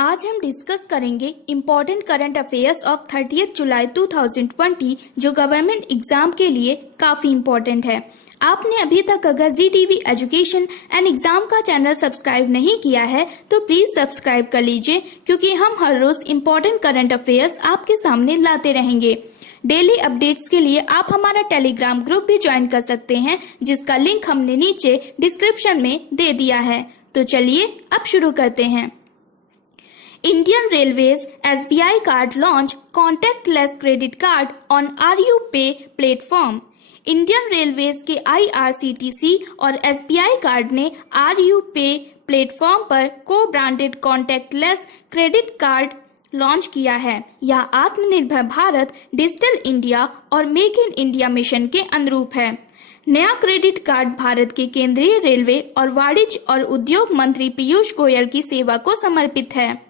आज हम डिस्कस करेंगे इम्पोर्टेंट करंट अफेयर्स ऑफ 30 जुलाई 2020 जो गवर्नमेंट एग्जाम के लिए काफी इम्पोर्टेंट है। आपने अभी तक अगर ZTV एजुकेशन एंड एग्जाम का चैनल सब्सक्राइब नहीं किया है तो प्लीज सब्सक्राइब कर लीजिए, क्योंकि हम हर रोज इम्पोर्टेंट करंट अफेयर्स आपके सामने लाते रहेंगे। डेली अपडेट्स के लिए आप हमारा टेलीग्राम ग्रुप भी ज्वाइन कर सकते हैं, जिसका लिंक हमने नीचे डिस्क्रिप्शन में दे दिया है। तो चलिए अब शुरू करते हैं। Indian Railways SBI card launch contactless credit card on RuPay platform। Indian railways के IRCTC और SBI कार्ड ने RuPay प्लेटफॉर्म पर को branded contactless credit card launch किया है। यह आत्मनिर्भर भारत, डिजिटल इंडिया और मेक इन इंडिया मिशन के अनुरूप है। नया क्रेडिट कार्ड भारत के केंद्रीय रेलवे और वाणिज्य और उद्योग मंत्री पीयूष गोयल की सेवा को समर्पित है।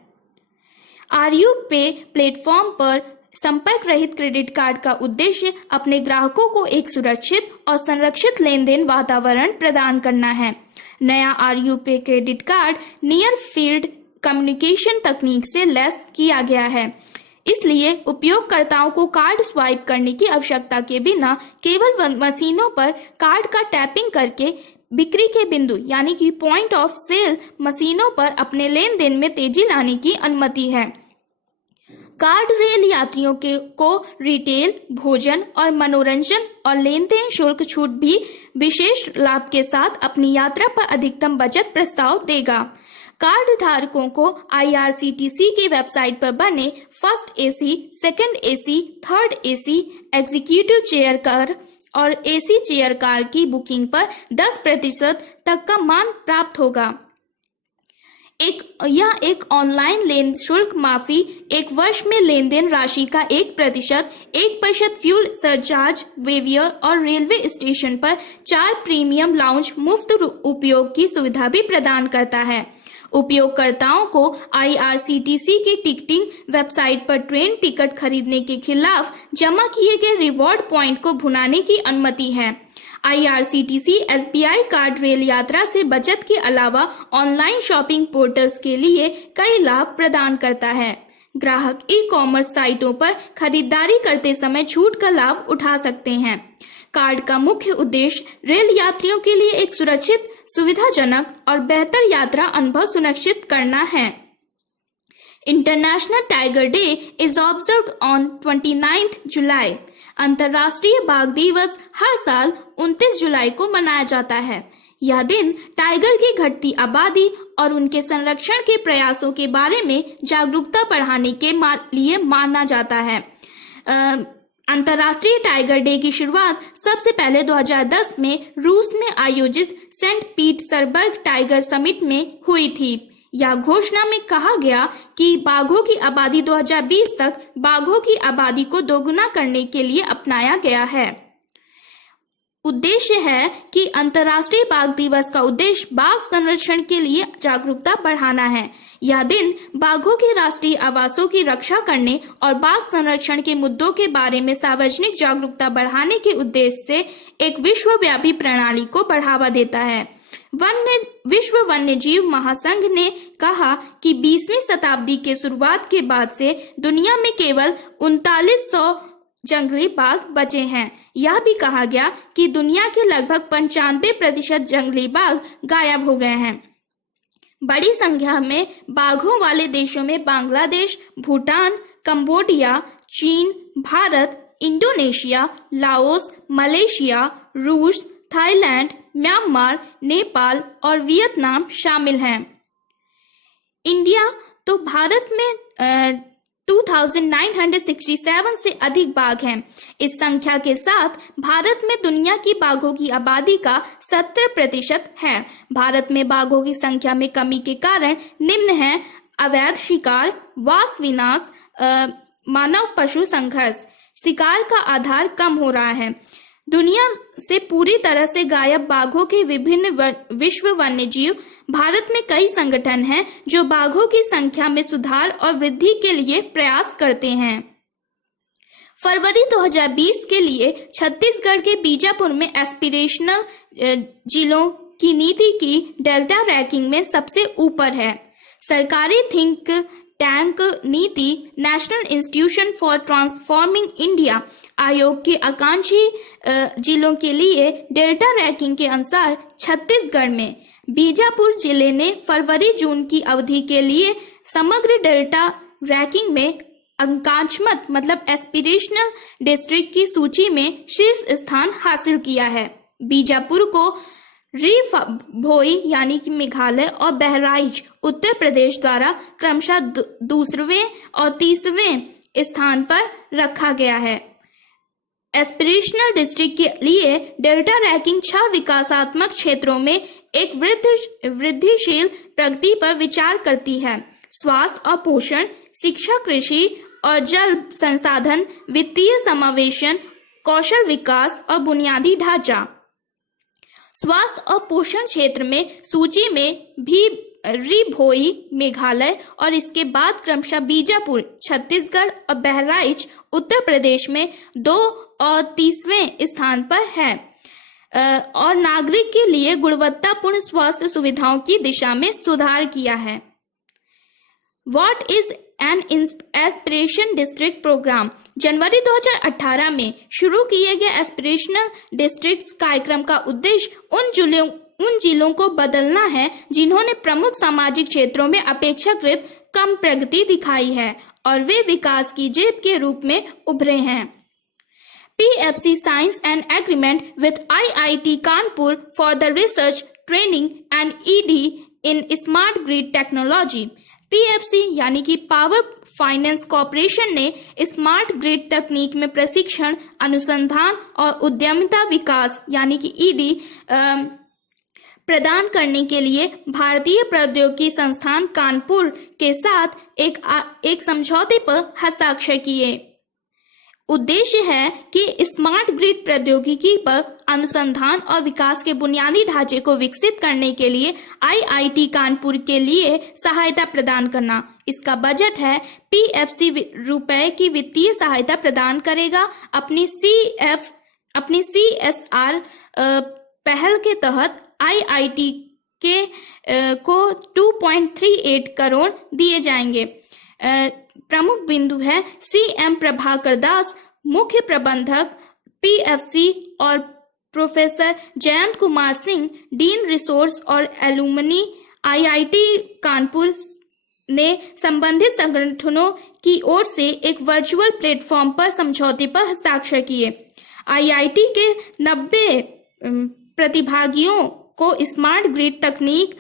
RuPay प्लेटफॉर्म पर संपर्क रहित क्रेडिट कार्ड का उद्देश्य अपने ग्राहकों को एक सुरक्षित और संरक्षित लेन देन वातावरण प्रदान करना है। नया RuPay credit card near field communication तकनीक से लैस किया गया है, इसलिए उपयोगकर्ताओं को कार्ड स्वाइप करने की आवश्यकता के बिना केवल मशीनों पर कार्ड का टैपिंग करके बिक्री के बिंदु यानी कि पॉइंट ऑफ सेल मशीनों पर अपने लेन देन में तेजी लाने की अनुमति है। कार्ड रेल यात्रियों को रिटेल, भोजन और मनोरंजन और लेन देन शुल्क छूट भी विशेष लाभ के साथ अपनी यात्रा पर अधिकतम बचत प्रस्ताव देगा। कार्ड धारकों को IRCTC की वेबसाइट पर बने first AC, second AC, third AC, executive chair car और AC चेयर कार की बुकिंग पर 10% तक का मान प्राप्त होगा। यह एक ऑनलाइन लेन शुल्क माफी, एक वर्ष में लेन देन राशि का 1% फ्यूल सरचार्ज वेवियर और रेलवे स्टेशन पर 4 प्रीमियम लाउंज मुफ्त उपयोग की सुविधा भी प्रदान करता है। उपयोगकर्ताओं को IRCTC की टिकटिंग वेबसाइट पर ट्रेन टिकट खरीदने के खिलाफ जमा किए गए रिवॉर्ड पॉइंट को भुनाने की अनुमति है। IRCTC SBI कार्ड रेल यात्रा से बचत के अलावा ऑनलाइन शॉपिंग पोर्टल्स के लिए कई लाभ प्रदान करता है। ग्राहक ई-कॉमर्स साइटों पर खरीदारी करते समय छूट का लाभ उठा सकते हैं। कार्ड का मुख्य उद्देश्य रेल यात्रियों के लिए एक सुरक्षित, सुविधाजनक और बेहतर यात्रा अनुभव सुनिश्चित करना है। International tiger day is observed on 29 जुलाई। अंतर्राष्ट्रीय बाघ दिवस हर साल 29 जुलाई को मनाया जाता है। यह दिन टाइगर की घटती आबादी और उनके संरक्षण के प्रयासों के बारे में जागरूकता बढ़ाने के लिए माना जाता है। अंतर्राष्ट्रीय टाइगर डे की शुरुआत सबसे पहले 2010 में रूस में आयोजित सेंट पीटर्सबर्ग टाइगर समिट में हुई थी। यह घोषणा में कहा गया कि बाघों की आबादी 2020 तक बाघों की आबादी को दोगुना करने के लिए अपनाया गया है। उद्देश्य है कि अंतर्राष्ट्रीय बाघ दिवस का उद्देश्य बाघ संरक्षण के लिए जागरूकता बढ़ाना है। यह दिन बाघों के राष्ट्रीय आवासों की रक्षा करने और बाघ संरक्षण के मुद्दों के बारे में सार्वजनिक जागरूकता बढ़ाने के उद्देश्य से एक विश्वव्यापी प्रणाली को बढ़ावा देता है। विश्व वन्यजीव महासंघ ने कहा कि 20वीं शताब्दी के शुरुआत के बाद से दुनिया में केवल 3900 जंगली बाघ बचे हैं। यह भी कहा गया कि दुनिया के लगभग 95% जंगली बाघ गायब हो गए हैं। बड़ी संख्या में बाघों वाले देशों में बांग्लादेश, भूटान, कंबोडिया, चीन, भारत, इंडोनेशिया, लाओस, मलेशिया, रूस, थाईलैंड, म्यांमार, नेपाल और वियतनाम शामिल हैं। इंडिया तो भारत में 2967 से अधिक बाघ हैं। इस संख्या के साथ भारत में दुनिया की बाघों की आबादी का 70% है। भारत में बाघों की संख्या में कमी के कारण निम्न हैं: अवैध शिकार, वास विनाश, मानव पशु संघर्ष। शिकार का आधार कम हो रहा है। दुनिया से पूरी तरह से गायब बाघों के विभिन्न विश्व वन्यजीव। भारत में कई संगठन हैं जो बाघों की संख्या में सुधार और वृद्धि के लिए प्रयास करते हैं। फरवरी 2020 के लिए छत्तीसगढ़ के बीजापुर में एस्पिरेशनल जिलों की नीति की डेल्टा रैंकिंग में सबसे ऊपर है। सरकारी थिंक टैंक नीति national institution for transforming India आयोग के आकांक्षी जिलों के लिए डेल्टा रैंकिंग के अनुसार छत्तीसगढ़ में बीजापुर जिले ने फरवरी जून की अवधि के लिए समग्र डेल्टा रैंकिंग में अंकांशमत मतलब एस्पिरेशनल डिस्ट्रिक्ट की सूची में शीर्ष स्थान हासिल किया है। बीजापुर को री भोई यानी कि मेघालय और बहराइच उत्तर प्रदेश द्वारा क्रमशः दूसरे और तीसरे स्थान पर रखा गया है। एस्पिरेशनल डिस्ट्रिक्ट के लिए डेल्टा रैंकिंग 6 विकासात्मक क्षेत्रों में एक वृद्धिशील प्रगति पर विचार करती है। स्वास्थ्य और पोषण, शिक्षा, कृषि और जल संसाधन, वित्तीय समावेशन, कौशल विकास और बुनियादी ढांचा। स्वास्थ्य और पोषण क्षेत्र में सूची में भी री भोई मेघालय और इसके बाद क्रमशः बीजापुर छत्तीसगढ़ और बहराइच उत्तर प्रदेश में 2 और 3वें स्थान पर है और नागरिक के लिए गुणवत्तापूर्ण स्वास्थ्य सुविधाओं की दिशा में सुधार किया है। What is an aspiration district program? जनवरी 2018 में शुरू किए गए एस्पिरेशनल डिस्ट्रिक्ट कार्यक्रम का उद्देश्य उन जिलों को बदलना है जिन्होंने प्रमुख सामाजिक क्षेत्रों में अपेक्षाकृत कम प्रगति दिखाई है और वे विकास की जेब के रूप में उभरे हैं। PFC signs an agreement with IIT Kanpur for the research, training and ED in smart grid technology। PFC यानी कि पावर फाइनेंस कॉरपोरेशन ने स्मार्ट ग्रिड तकनीक में प्रशिक्षण, अनुसंधान और उद्यमिता विकास यानी कि ED प्रदान करने के लिए भारतीय प्रौद्योगिकी संस्थान कानपुर के साथ एक समझौते पर हस्ताक्षर किए। उद्देश्य है कि स्मार्ट ग्रिड प्रौद्योगिकी पर अनुसंधान और विकास के बुनियादी ढांचे को विकसित करने के लिए IIT कानपुर के लिए सहायता प्रदान करना। इसका बजट है PFC रुपए की वित्तीय सहायता प्रदान करेगा। अपनी CSR पहल के तहत IIT को 2.38 करोड़ दिए जाएंगे। प्रमुख बिंदु है CM प्रभाकर दास मुख्य प्रबंधक PFC और professor Jayant Kumar Singh dean resource और एलुमनी IIT कानपुर ने संबंधित संगठनों की ओर से एक वर्चुअल प्लेटफॉर्म पर समझौते पर हस्ताक्षर किए। IIT के 90 प्रतिभागियों को स्मार्ट ग्रिड तकनीक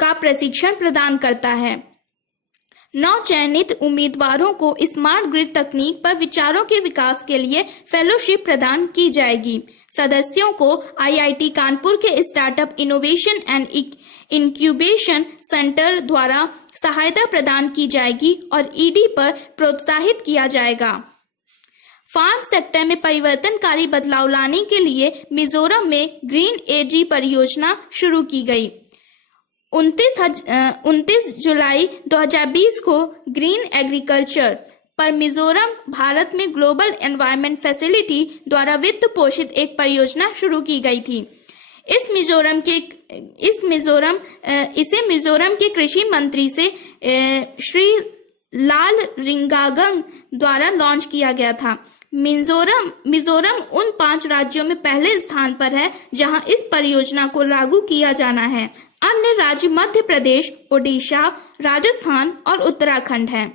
का प्रशिक्षण प्रदान करता है। 9 चयनित उम्मीदवारों को स्मार्ट ग्रिड तकनीक पर विचारों के विकास के लिए फेलोशिप प्रदान की जाएगी। सदस्यों को IIT कानपुर के startup innovation and incubation centre द्वारा सहायता प्रदान की जाएगी और ED पर प्रोत्साहित किया जाएगा। फार्म सेक्टर में परिवर्तनकारी बदलाव लाने के लिए मिजोरम में ग्रीन एजी परियोजना शुरू की गई। 29 जुलाई 2020 को ग्रीन एग्रीकल्चर पर मिजोरम भारत में ग्लोबल एनवायरनमेंट फैसिलिटी द्वारा वित्त पोषित एक परियोजना शुरू की गई थी। इसे मिजोरम के कृषि मंत्री से श्री लाल रिंगागंग द्वारा लॉन्च किया गया था। मिजोरम उन 5 राज्यों में पहले स्थान पर है जहां इस परियोजना को लागू किया जाना है। अन्य राज्य मध्य प्रदेश, ओडिशा, राजस्थान और उत्तराखंड हैं।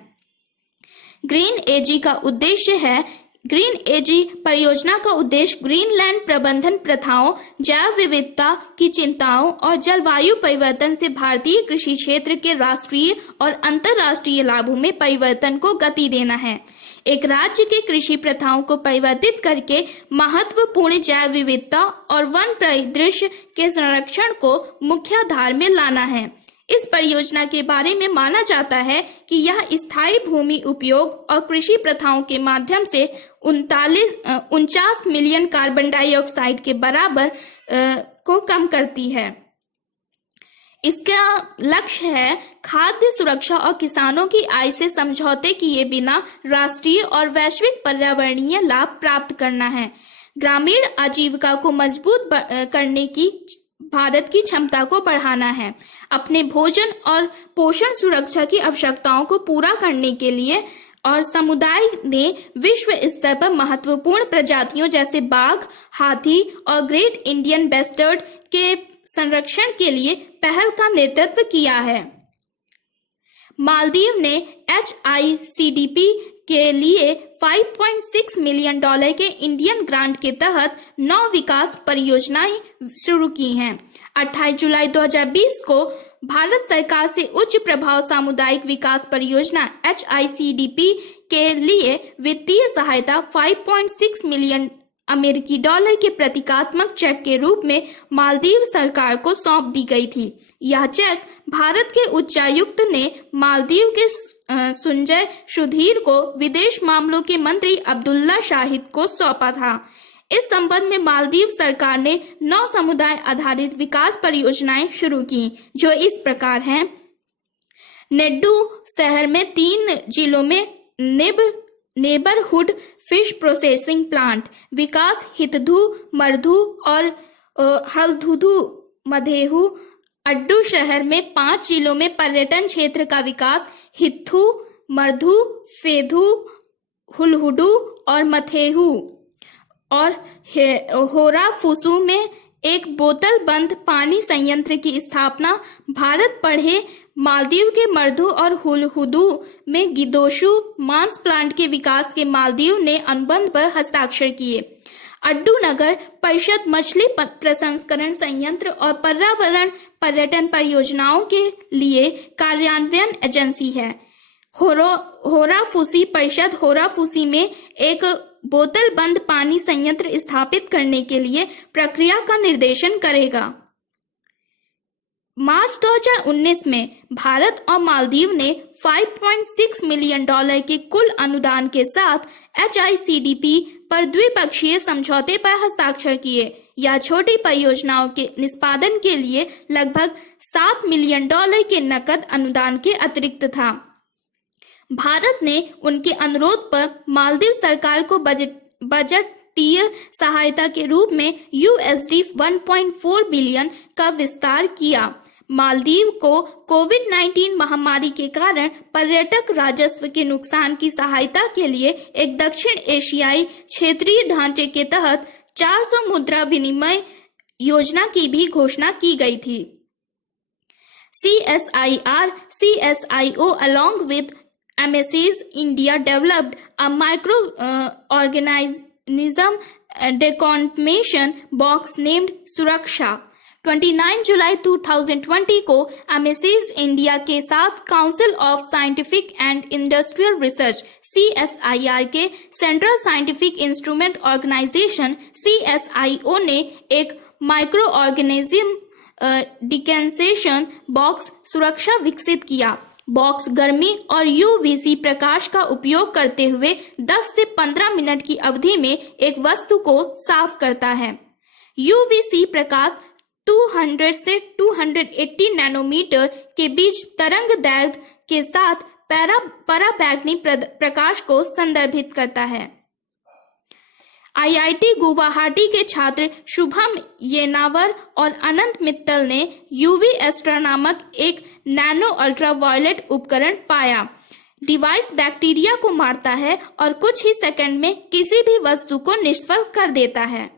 ग्रीन एजी परियोजना का उद्देश्य ग्रीनलैंड प्रबंधन प्रथाओं, जैव विविधता की चिंताओं और जलवायु परिवर्तन से भारतीय कृषि क्षेत्र के राष्ट्रीय और अंतर्राष्ट्रीय लाभों में परिवर्तन को गति देना है। एक राज्य के कृषि प्रथाओं को परिवर्तित करके महत्वपूर्ण जैव विविधता और वन परिदृश्य के संरक्षण को मुख्यधारा में लाना है। इस परियोजना के बारे में माना जाता है कि यह स्थायी भूमि उपयोग और कृषि प्रथाओं के माध्यम से 49 मिलियन कार्बन डाइऑक्साइड के बराबर को कम करती है। इसका लक्ष्य है खाद्य सुरक्षा और किसानों की आय से समझौते किए बिना राष्ट्रीय और वैश्विक पर्यावरणीय लाभ प्राप्त करना है। ग्रामीण आजीविका को मजबूत करने की भारत की क्षमता को बढ़ाना है। अपने भोजन और पोषण सुरक्षा की आवश्यकताओं को पूरा करने के लिए और समुदाय ने विश्व स्तर पर महत्वपूर्ण प्रजातियों जैसे बाघ, हाथी और ग्रेट इंडियन बस्टर्ड के संरक्षण के लिए पहल का नेतृत्व किया है। मालदीव ने HICDP के लिए $5.6 मिलियन के इंडियन ग्रांट के तहत 9 विकास परियोजनाएं शुरू की हैं। 28 जुलाई 2020 को भारत सरकार से उच्च प्रभाव सामुदायिक विकास परियोजना HICDP के लिए वित्तीय सहायता $5.6 मिलियन अमेरिकी डॉलर के प्रतीकात्मक चेक के रूप में मालदीव सरकार को सौंप दी गई थी। यह चेक भारत के उच्चायुक्त ने मालदीव के सुंजय सुधीर को विदेश मामलों के मंत्री अब्दुल्ला शाहिद को सौंपा था। इस संबंध में मालदीव सरकार ने 9 समुदाय आधारित विकास परियोजनाएं शुरू की, जो इस प्रकार हैं। नेड्डू शहर में 3 जिलों में नेबरहुड फिश प्रोसेसिंग प्लांट विकास, हितधु, मरधु और हल्दुधु मधेहु। अड्डू शहर में 5 जिलों में पर्यटन क्षेत्र का विकास, हित्थु, मरधु, फेधु, हुलहुडु और मथेहु। और होराफुसु में एक बोतल बंद पानी संयंत्र की स्थापना। भारत पढ़े मालदीव के मरधु और हुलहुदु में गिदोशु मांस प्लांट के विकास के मालदीव ने अनुबंध पर हस्ताक्षर किए। अड्डू नगर परिषद मछली प्रसंस्करण संयंत्र और पर्यावरण पर्यटन परियोजनाओं के लिए कार्यान्वयन एजेंसी है। होराफुसी परिषद होराफुसी में एक बोतल बंद पानी संयंत्र स्थापित करने के लिए प्रक्रिया का निर्देशन करेगा। मार्च 2019 में भारत और मालदीव ने $5.6 मिलियन के कुल अनुदान के साथ HICDP पर द्विपक्षीय समझौते पर हस्ताक्षर किए। यह छोटी परियोजनाओं के निष्पादन के लिए लगभग $7 मिलियन के नकद अनुदान के अतिरिक्त था। भारत ने उनके अनुरोध पर मालदीव सरकार को बजटीय सहायता के रूप में USD 1.4 बिलियन का विस्तार किया। मालदीव को कोविड-19 महामारी के कारण पर्यटक राजस्व के नुकसान की सहायता के लिए एक दक्षिण एशियाई क्षेत्रीय ढांचे के तहत 400 मुद्रा विनिमय योजना की भी घोषणा की गई थी। CSIR-CSIO along with MSC's India developed a microorganism decontamination box named Suraksha। 29 जुलाई 2020 को MSC's इंडिया के साथ council of scientific and industrial research CSIR के central scientific instrument organisation CSIO ने एक माइक्रो ऑर्गेनिज्म डिकेंसेशन बॉक्स सुरक्षा विकसित किया। बॉक्स गर्मी और UVC प्रकाश का उपयोग करते हुए 10 से 15 मिनट की अवधि में एक वस्तु को साफ करता है। UVC प्रकाश 200 से 280 नैनोमीटर के बीच तरंग दैर्घ्य के साथ पराबैंगनी प्रकाश को संदर्भित करता है। IIT गुवाहाटी के छात्र शुभम येनावर और अनंत मित्तल ने UV एस्ट्रा नामक एक नैनो अल्ट्रावायलेट उपकरण पाया। डिवाइस बैक्टीरिया को मारता है और कुछ ही सेकंड में किसी भी वस्तु को निष्फल कर देता है।